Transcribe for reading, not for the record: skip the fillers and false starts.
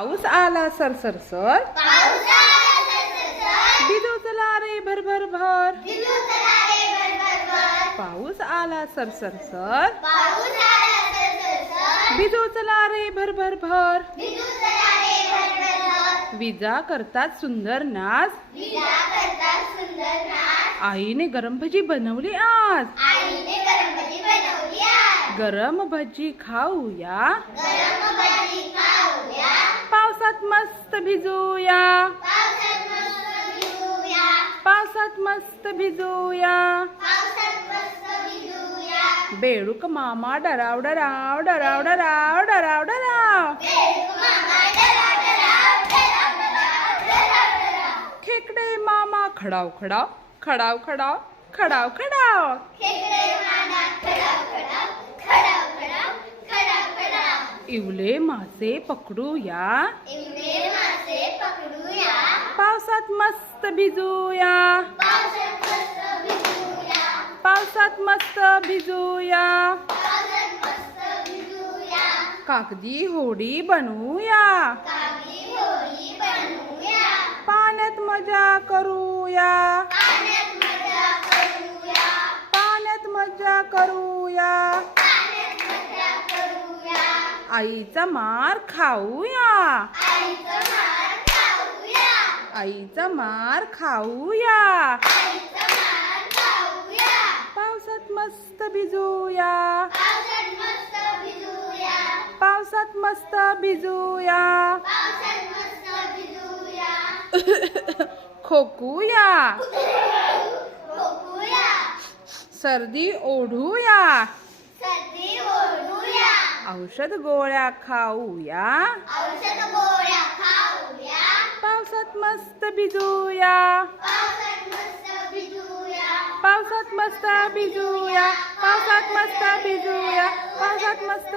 पाऊस आला sir sir sir, भिजू चला रे भर भर भर. पाऊस आला सर सर सर, भिजू चला रे भर भर भर. विजा करतात सुंदर नाच, आईने गरम भजी बनवली आज. गरम भजी खाऊया, पावसात मस्त भिजूया. पावसात मस्त भिजूया. बेडूक मामा डराव डराव डराव डराव डराव डराव. खेकडे मामा खडाव खडाव खडाव खडाव खडाव खडाव. इवले मासे पकडूया, पावसात मस्त भिजूया. पावसात मस्त भिजूया. कागदी होडी बनवूया, पाण्यात मजा करूया. पाण्यात मजा करूया. आईचा मार खाऊया. आईचा मार खाऊया. पावसात मस्त भिजूया. पावसात मस्त भिजूया. खोकूया. सर्दी ओढूया. औषध गोळ्या खाऊया. पावसात मस्त भिजूया. पावसात मस्त भिजूया. पावसात मस्त भिजूया. पावसात मस्त